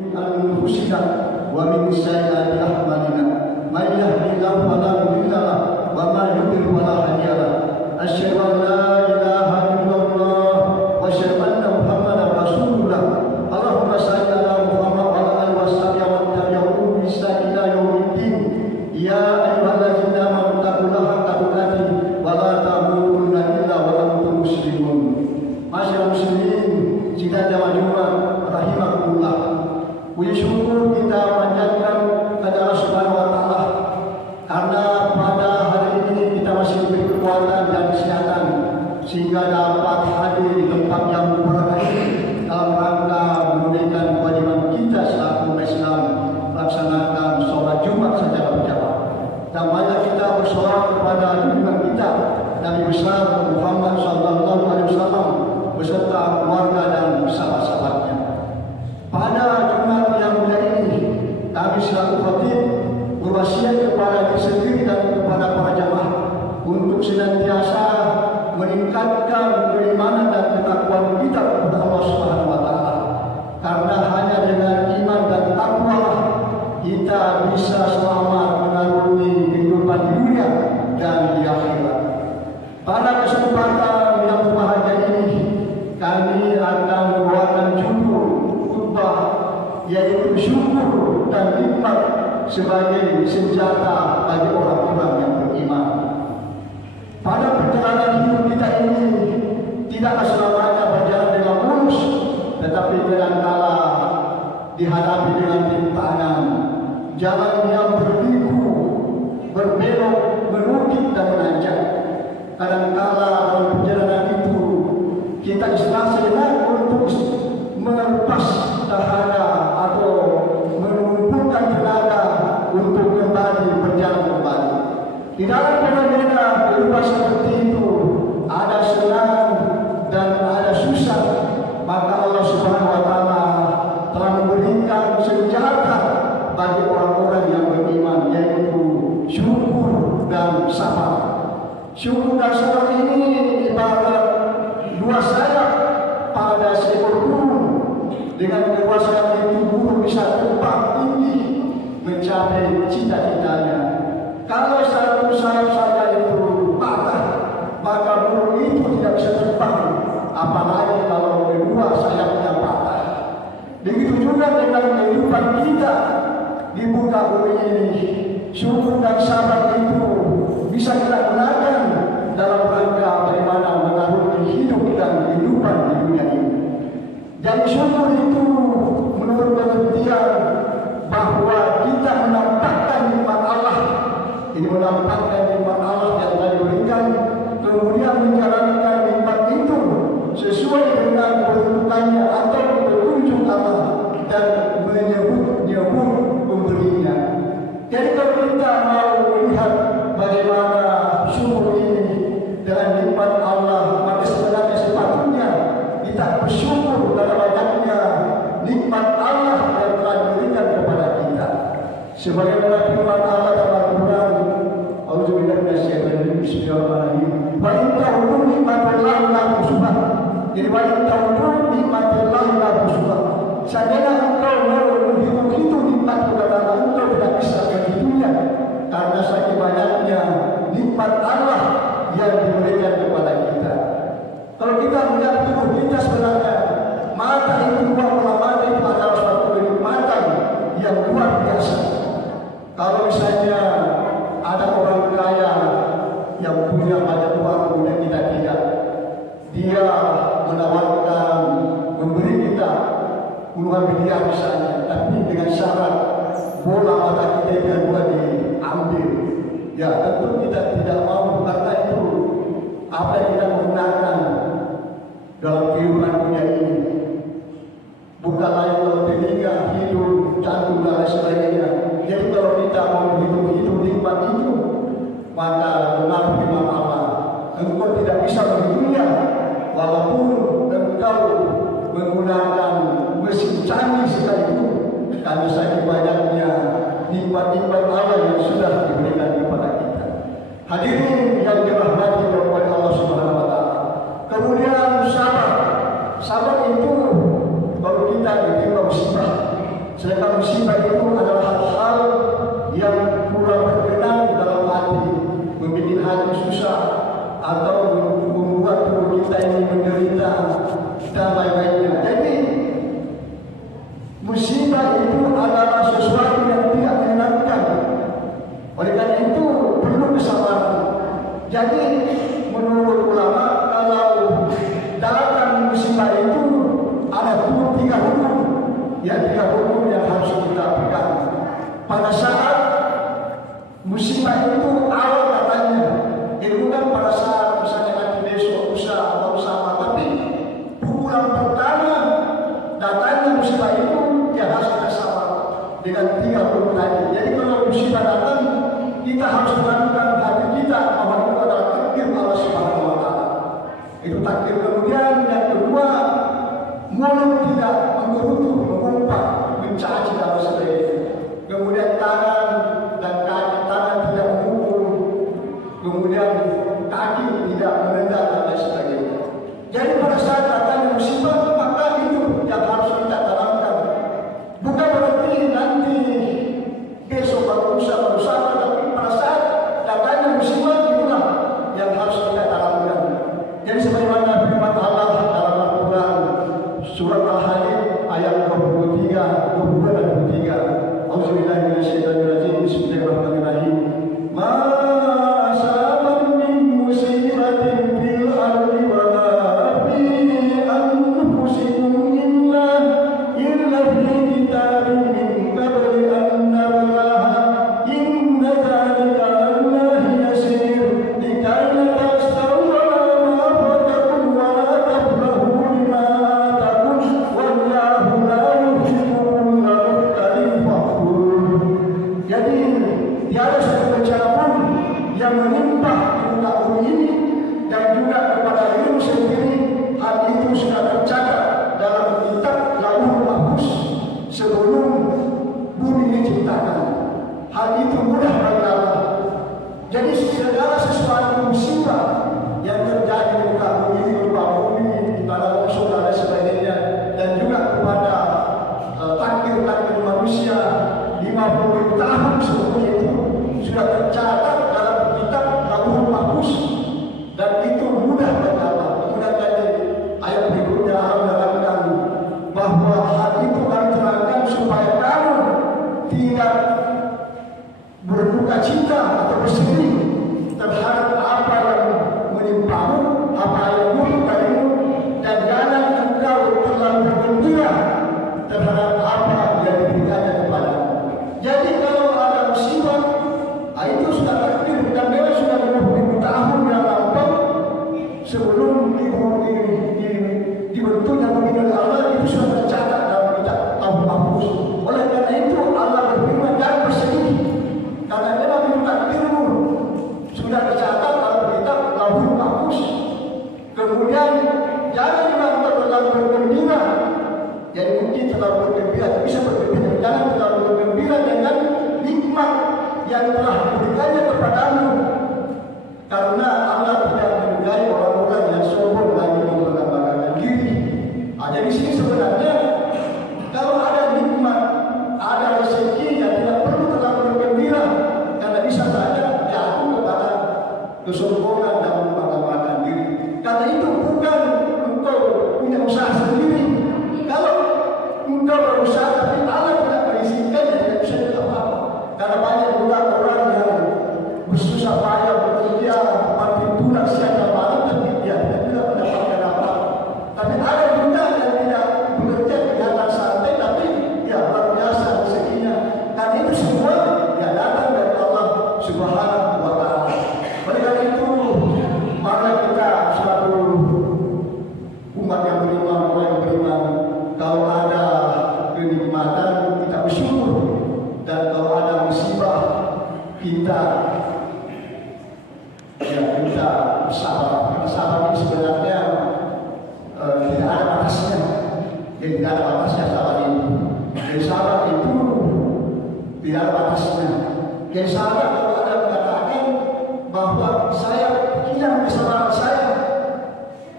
أنفسنا ومن سيئات أعمالنا من يهده الله فلا مضل له ومن يضلل فلا هادي له أشهد أن لا إله إلا الله وأشهد أن محمدا رسول الله اللهم صل على محمد وعلى آله وصحبه ومن تبعهم بإحسان إلى يوم الدين يا أيها الذين آمنوا اتقوا الله حق تقاته ولا تموتن إلا وأنتم مسلمون. Masyarakat muslimin sidang jamaah Jumat rahimakumullah. Puji syukur kita panjatkan kepada Allah Subhanahu wa taala karena pada hari ini kita masih diberi kekuatan dan kesehatan sehingga dapat hadir di tempat yang berbahagia ini dalam rangka menunaikan kewajiban kita selaku umat Islam melaksanakan sholat Jumat secara berjamaah. Dan banyak kita bersolat kepada junjungan kita Nabi besar Muhammad sallallahu alaihi wasallam beserta keluarga dan sahabat-sahabatnya. Pada Jumat yang mulia ini, kami selaku khatib berwasiat kepada diri sendiri dan kepada para jamaah untuk senantiasa meningkatkan keimanan dan ketakwaan kita kepada Allah Subhanahu wa taala. Karena hanya dengan iman dan takwa kita bisa selamat mengarungi kehidupan di dunia dan di akhirat. Pada kesempatan yang berbahagia ini, kami akan membawakan judul khutbah yaitu syukur dan nikmat sebagai senjata bagi orang-orang yang beriman. Pada perjalanan hidup kita ini tidaklah selamanya berjalan dengan mulus, tetapi kadangkala dihadapi dengan rintangan, jalan yang berliku, berbelok, menukik dan menanjak. Kadangkala dalam perjalanan itu kita istilah sejenak untuk melepas dahaga atau mengumpulkan tenaga untuk kembali berjalan kembali. Di dalam fenomena kehidupan seperti itu ada senang dan ada susah, maka Allah Subhanahu wa taala telah memberikan senjata bagi orang-orang yang beriman yaitu syukur dan sabar. Syukur dan sabar ini ibarat dua sayap pada seekor burung. Dengan kedua sayap itu burung bisa terbang tinggi mencapai cita-citanya. Kalau satu sayap saja itu patah, maka burung itu tidak bisa terbang, apalagi kalau kedua sayapnya patah. Begitu juga dengan kehidupan kita di muka bumi ini. Syukur dan sabar itu bisa kita gunakan dalam rangka bagaimana mengarungi hidup dan kehidupan di dunia ini. Jadi syukur itu menurut pengertian bahwa kita menampakkan nikmat Allah. Ini menampakkan nikmat Allah yang telah diberikan, kemudian menjalankan nikmat itu sesuai dengan peruntukannya atau petunjuk Allah dan menyebut pemberinya. Jadi kalau kita mau melihat bagaimana syukur ini dengan nikmat Allah, maka sebenarnya sepatutnya kita bersyukur dalam banyaknya nikmat Allah yang telah diberikan kepada kita. Sebagaimana firman Allah dalam Al-Quran, A'udzubillahi minasyaitonir rajim, bismillahirrahmanirrahim. Wa in ta'uddu ni'matallahi la tuhsuha. Jadi wa in ta'uddu ni'matallahi la tuhsuha. Seandainya engkau mau menghitung nikmat kepada Allah, engkau tidak bisa menghitungnya karena saking banyaknya nikmat Allah yang diberikan kepada kita. Kalau kita melihat tubuh kita sebenarnya, mata itu mata itu adalah suatu kenikmatan yang luar biasa. Kalau misalnya ada orang kaya yang punya banyak uang kemudian kita tidak, dia menawarkan memberi kita puluhan miliar misalnya, tapi dengan syarat bola mata kita yang kedua diambil. Ya tentu kita tidak mau, karena itu apa yang kita menggunakan dalam kehidupan dunia ini bukan lain kalau telinga, hidung, jantung dan lain sebagainya. Jadi kalau kita mau hidup nikmat itu, maka benar firman Allah, engkau tidak bisa menghitungnya walaupun engkau menggunakan mesin canggih sekalipun, karena saking banyaknya nikmat-nikmat Allah yang sudah diberikan kepada kita. Hadirin yang dirahmati oleh Allah Subhanahu wa taala. Kemudian sabar. Sabar itu kalau kita ditimpa musibah, Jadi menurut ulama kalau datang musibah itu ada tiga hukum, ya tiga hukum yang harus kita pegang. Pada saat musibah itu awal datangnya, itu bukan pada saat misalnya nanti besok usaha atau usaha, tapi pukulan pertama datangnya musibah itu ya harus kita sama dengan tiga hukum tadi. Jadi kalau musibah datang, kita harus melakukan hati kita bahwa itu adalah takdir Allah Subhanahu wa Ta'ala. Itu takdir. Kemudian yang kedua, mulut tidak menggerutu, mengumpat, mencaci dan sebagainya. Kemudian tangan dan kaki, tangan tidak memukul, kemudian kaki tidak menendang dan sebagainya. Jadi pada saat datangnya musibah, maka itu yang harus kita tanamkan. Bukan berarti nanti besok baru usaha, tapi pada saat datangnya musibah itulah yang harus kita tanamkan. Jadi sebagaimana firman Allah dalam Al-Quran surat Al-Hadid ayat 23, 22 dan 23. Auzubillahi minasyaitonirrajim. Bismillahirrahmanirrahim. Ma asaba min musibatin fil ardi wa ma fi anfusikum illa fi kitabin min qabli an nabraha inna dzalika 'alallahi yasir likay la tastawu ma fatakum wa la tafrahu bima atakum wallahu la yuhibbu kulla mukhtalin fakhur. Jadi tiada satu bencana pun yang menimpa di muka bumi ini dan juga kepada dirimu sendiri, hal itu sudah tercatat dalam kitab Lauhul Mahfuz sebelum bumi diciptakan. Hal itu mudah bagi Allah. Jadi segala sesuatu musibah yang terjadi di muka bumi ini, berupa bumi, tanah longsor dan sebagainya, dan juga kepada takdir-takdir manusia 50.000 tahun sebelumnya itu sudah tercatat dalam kitab Lauhul Mahfuz, dan itu mudah bagi Allah. Kemudian tadi ayat berikutnya Allah menerangkan bahwa hal itu kami terangkan supaya kamu tidak berduka cita atau bersedih terhadap apa yang menimpamu, apa yang menimpa-mu, dan jangan engkau terlalu bergembira terhadap apa yang diberikannya kepadamu. Jadi kalau ada musibah, itu sudah takdir dan memang sudah 50.000 tahun yang lampau sebelum dibentuknya bumi oleh Allah, itu sudah tercatat dalam kitab Lauhul Mahfuz. Oleh karena itu Allah berfirman, jangan bersedih karena memang itu takdirmu sudah tercatat dalam kitab Lauhul Mahfuz. Kemudian jangan juga terlalu bergembira. Jadi mungkin terlalu bergembira, bisa bergembira, jangan terlalu bergembira dengan nikmat yang telah diberikannya kepadamu, karena Allah tidak menyukai orang-orang yang sombong lagi membanggakan diri. Jadi sini sebenarnya kalau ada nikmat, ada rezeki, yang tidak perlu terlalu bergembira, karena bisa saja jatuh kepada kesombongan dan membanggakan diri. Karena itu bukan engkau punya usaha sendiri. Kalau engkau berusaha tapi Allah tidak mengizinkan, ya tidak bisa apa-apa. Karena banyak juga orang yang bersusah payah bekerja, mati tulang siang dan malam, tapi dia tidak mendapatkan apa. Tapi ada juga yang tidak bekerja kelihatan santai, tapi ya luar biasa rezekinya. Dan itu semua ya datang dari Allah Subhanahu wa Ta'ala. Oleh karena itu, mari kita selalu umat yang beriman, orang yang beriman, kalau ada kenikmatan kita bersyukur, dan kalau ada musibah kita sabar. Sabar ini sebenarnya tidak ada batasnya. Jadi tidak ada batasnya sabar ini. Jadi sabar itu tidak ada batasnya. Jadi sabar kalau ada mengatakan bahwa saya hilang kesabaran saya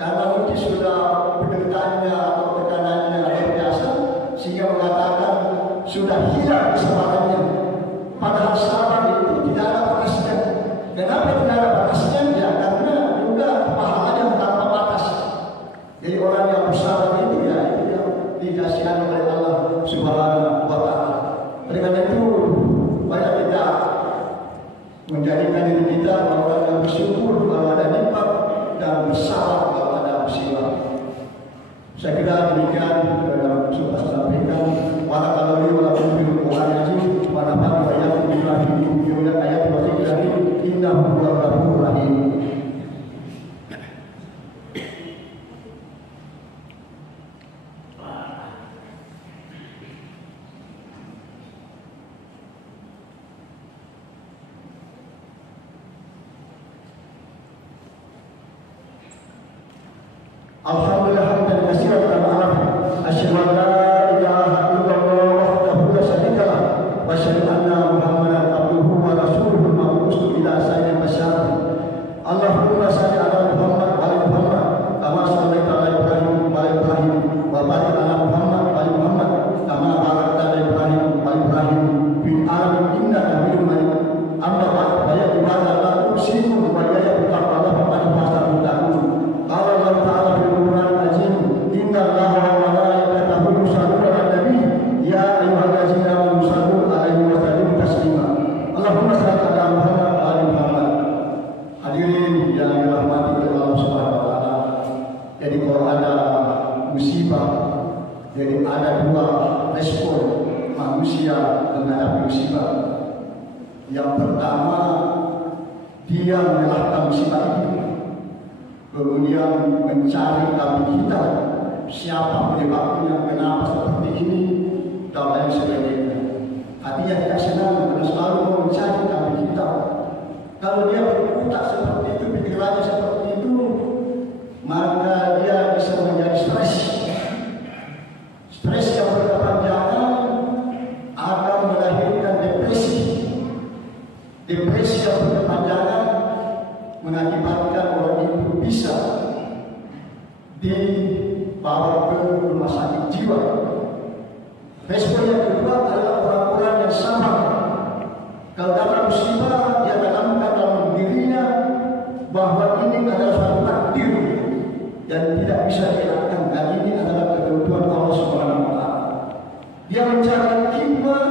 karena mungkin sudah penderitaannya atau tekanannya luar biasa, sehingga mengatakan sudah hilang kesabarannya. Padahal sabar itu tidak ada batasnya. Kenapa tidak ada batasnya? Ya karena juga pahalanya tanpa batas. Jadi orang yang bersabar itu ya itu yang dikasihkan oleh Allah Subhanahu wa Ta'ala. Oleh karena itu banyak kita menjadikan diri kita bahwa ada bersyukur bahwa ada nikmat dan bersabar bahwa ada musibah. Saya kira demikian dalam sudah sampaikan. Walakalori walaupun bil Quran haji walaupun ayat Ibrahim jumlah ayat wajib dari innahu ghafurur rahim. Alhamdulillah hamdan katsiran kama asyhadu an la ilaha illallah wahdahu la syarika lah wa asyhadu anna Muhammadan abduhu wa rasuluhu mab'uts ila sayyidil bashar. Allahumma shalli ala Muhammad wa ali Muhammad kama shallaita ala Ibrahim wa ali Ibrahim wa barik ala Muhammad wa ali Muhammad kama barakta ala Ibrahim wa ali Ibrahim fil alamin innaka Hamidum Majid. Amma ba'd fa ya ibadallah usikum wa ya taqwallaha wa taqullaha ta'ala. Qala Allah ta'ala fil Qur'an al-Azim inna Allaha wa malaikatahu yusalluna 'alan nabi ya ayyuhallazina amanu sallu 'alaihi wa sallimu taslima. Allahumma shalli ala Muhammad wa ali Muhammad. Hadirin yang dirahmati oleh Allah Subhanahu wa taala. Jadi kalau ada musibah, jadi ada dua respon manusia menghadapi musibah. Yang pertama, dia menyalahkan musibah itu, kemudian mencari kambing hitam, siapa penyebabnya, kenapa seperti ini, dan lain sebagainya. Hatinya tidak senang karena selalu mencari kambing hitam. Kalau dia berkutat seperti itu, pikirannya seperti itu, maka dia bisa menjadi stres. Stres yang berkepanjangan akan melahirkan depresi. Depresi yang berkepanjangan mengakibatkan orang itu bisa dibawa ke rumah sakit jiwa. Respon yang kedua adalah orang-orang yang sabar. Kalau dapat musibah, dia tanamkan dalam dirinya bahwa ini adalah suatu takdir dan tidak bisa dielakkan, dan ini adalah ketentuan Allah Subhanahu wa taala. Dia mencari hikmah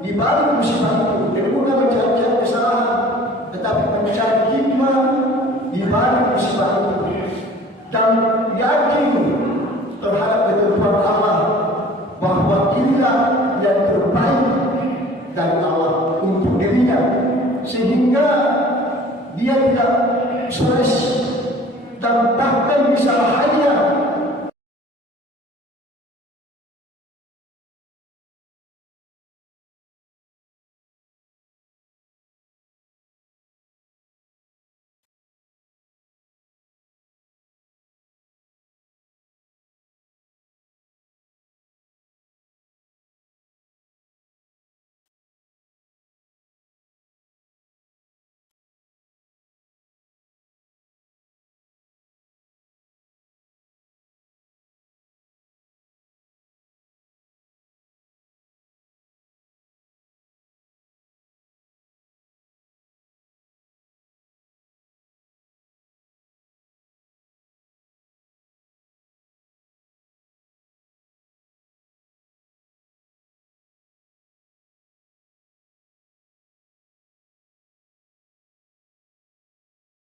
di balik musibah itu. Dia bukan mencari kesalahan, tetapi mencari hikmah di balik musibah itu dan yakin terhadap ketentuan Allah bahwa inilah yang terbaik dari Allah untuk dirinya, sehingga dia tidak stres dan bahkan bisa bahagia